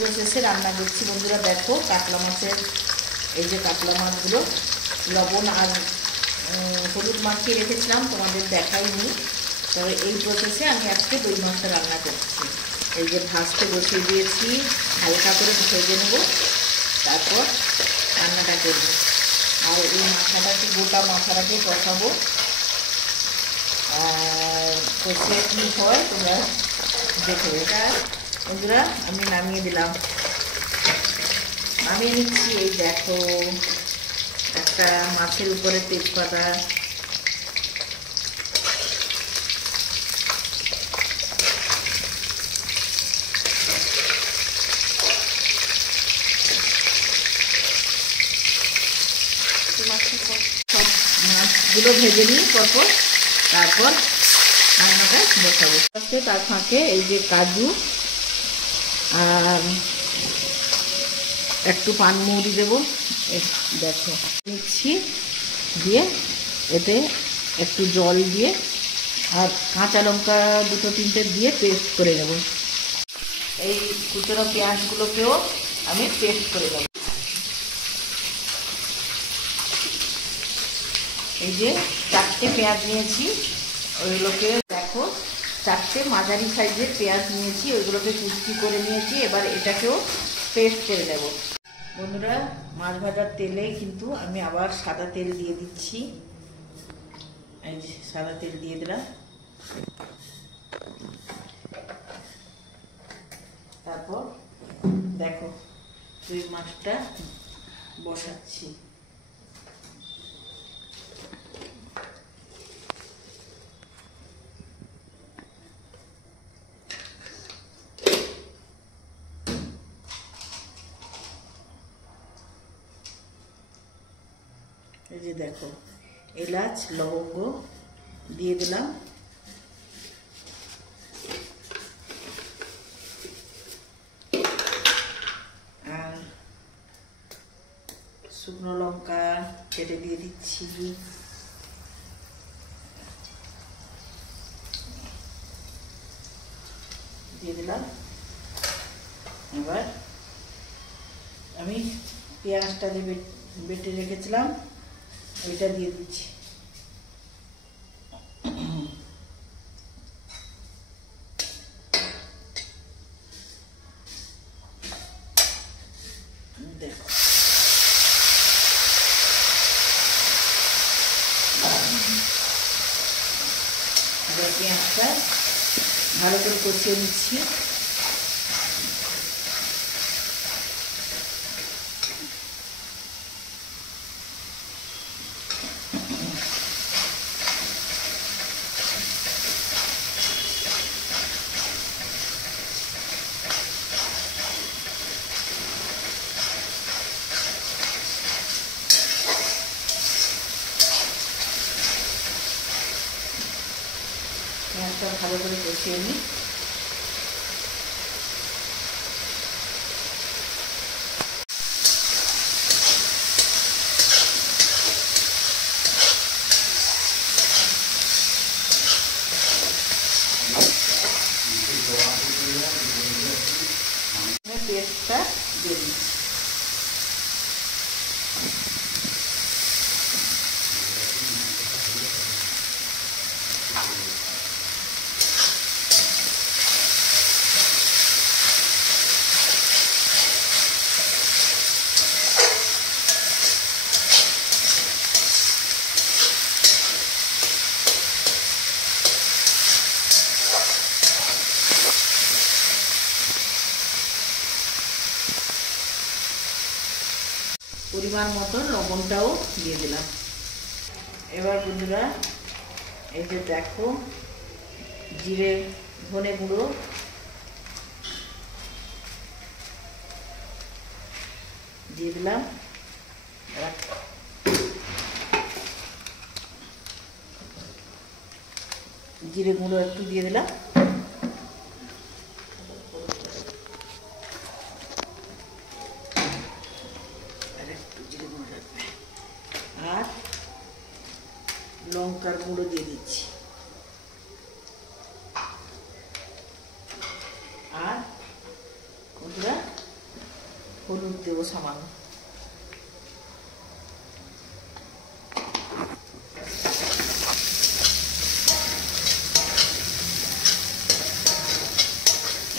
প্রসেসে রান্না করছি বন্ধুরা। দেখো কাতলা মাছের, এই যে কাতলা মাছগুলো লবণ আর হলুদ মাখিয়ে রেখেছিলাম, তোমাদের দেখাইনি। তবে এই প্রসেসে আমি আজকে রুই মাছটা রান্না করছি। এই যে ভাজতে বসিয়ে দিয়েছি, হালকা করে ভেজে নেব, তারপর রান্নাটা করব। আর এই মাথাটাকে, গোটা মাথাটাকে কষাবো। আর কষে কী হয় তোমরা দেখো। এটা বন্ধুরা আমি নামিয়ে দিলাম, নামিয়ে নিচ্ছি। এই দেখো একটা মাছের উপরে তেজপাতা, সব মাছগুলো ভেজে নিই পরপর, তারপর রান্নাটা বসাবো। তার ফাঁকে এই যে কাজু আর একটু পানমৌরি দেবো, দেখো নিচ্ছি, দিয়ে এতে একটু জল দিয়ে আর কাঁচা লঙ্কা দুটো তিনটে দিয়ে পেস্ট করে নেব। এই কুচনো পেঁয়াজগুলোকেও আমি পেস্ট করে নেব। এই যে 4টে পেঁয়াজ নিয়েছি, ওইগুলোকে দেখো 4টে মাঝারি সাইজের পেঁয়াজ নিয়েছি, ওইগুলোকে কুচি করে নিয়েছি। এবার এটাকেও পেস্ট করে নেব। বন্ধুরা মাছ ভাজার তেলে কিন্তু আমি আবার সাদা তেল দিয়ে দিচ্ছি। এই যে সাদা তেল দিয়ে দিলাম, তারপর দেখো রুই মাছটা বসাচ্ছি। এই যে দেখো এলাচ লবঙ্গ দিয়ে দিলাম, আর শুকনো লঙ্কা কেটে দিয়ে দিচ্ছি, দিয়ে দিলাম। এবার আমি পেঁয়াজটা যে বেটে রেখেছিলাম ওইটা দিয়ে দিচ্ছি। দেখো পেঁয়াজটা ভালো করে কষিয়ে নিচ্ছি। পেঁয়াজটা ভালো করে কষিয়ে নিই। পেস্টটা দিয়ে দিচ্ছি। পরিমাণ মতো লবণটাও দিয়ে দিলাম। এবার বন্ধুরা এই যে দেখো জিরে ধনে গুঁড়ো, দিয়ে দিলাম। জিরে গুঁড়ো একটু দিয়ে দিলাম, আর লঙ্কার গুঁড়ো দিয়ে দিচ্ছি, আর বন্ধুরা দেবো সামান্য।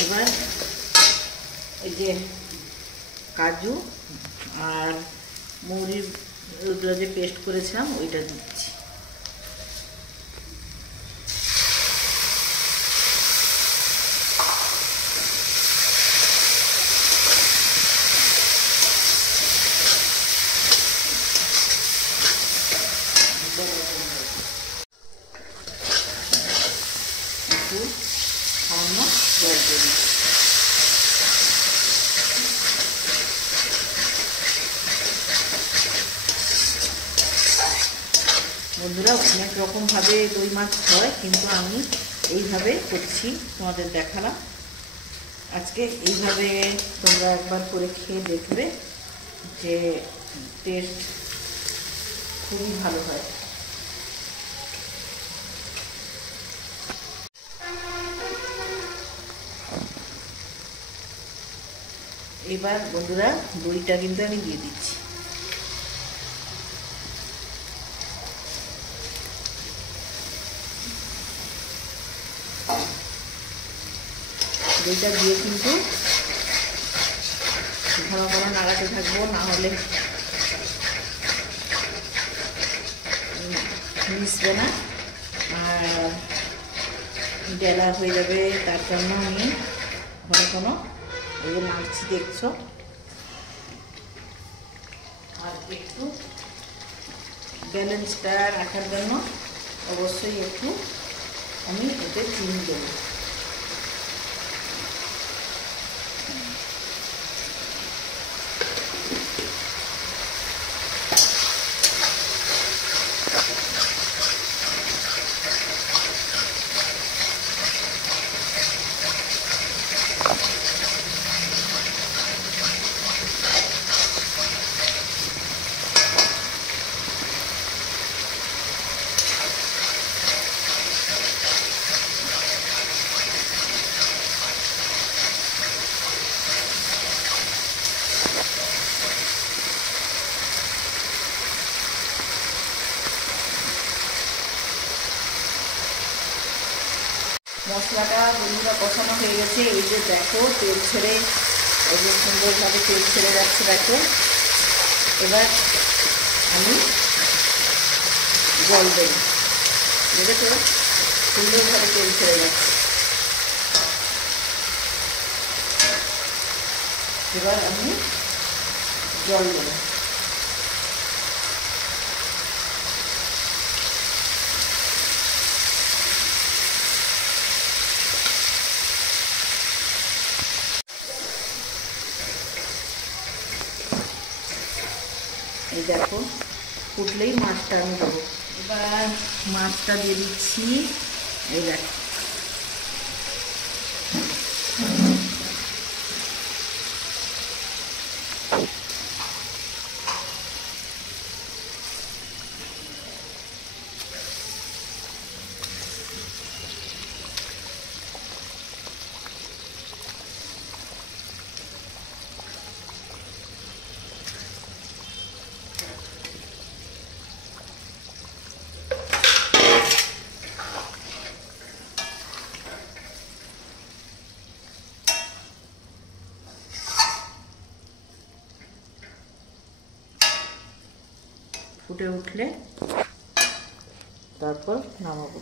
এবার এই যে কাজু আর মৌরির ওইগুলো যে পেস্ট করেছিলাম ওইটা দিচ্ছি। একটু সামান্য জল দিয়ে দিচ্ছি। বন্ধুরা অনেক রকমভাবে রুই মাছ হয়, কিন্তু আমি এইভাবে করছি, তোমাদের দেখালাম। আজকে এইভাবে তোমরা একবার করে খেয়ে দেখবে, যে টেস্ট খুবই ভালো হয়। এবার বন্ধুরা দইটা কিন্তু আমি দিয়ে দিচ্ছি। দইটা দিয়ে কিন্তু ভালো করে নাড়াতে থাকবো, না হলে মিশবে না আর ডেলা হয়ে যাবে। তার জন্য আমি ঘন এই নাড়ছি, দেখছো। আর একটু ব্যালেন্সটা রাখার জন্য অবশ্যই একটু আমি এতে চিনি দেবো। মশলাটা বন্ধুরা কষানো হয়ে গেছে। এই যে দেখো তেল ছেড়ে, এই যে সুন্দরভাবে তেল ছেড়ে যাচ্ছে, দেখো। এবার আমি জল দেব, দেখেছো সুন্দরভাবে তেল ছেড়ে যাচ্ছে। এবার আমি জল দেব। এই দেখো ফুটলেই মাছটা আমি দেবো। এবার মাছটা দিয়ে দিচ্ছি। এই দেখো ফুটে উঠলে তারপর নামাবো।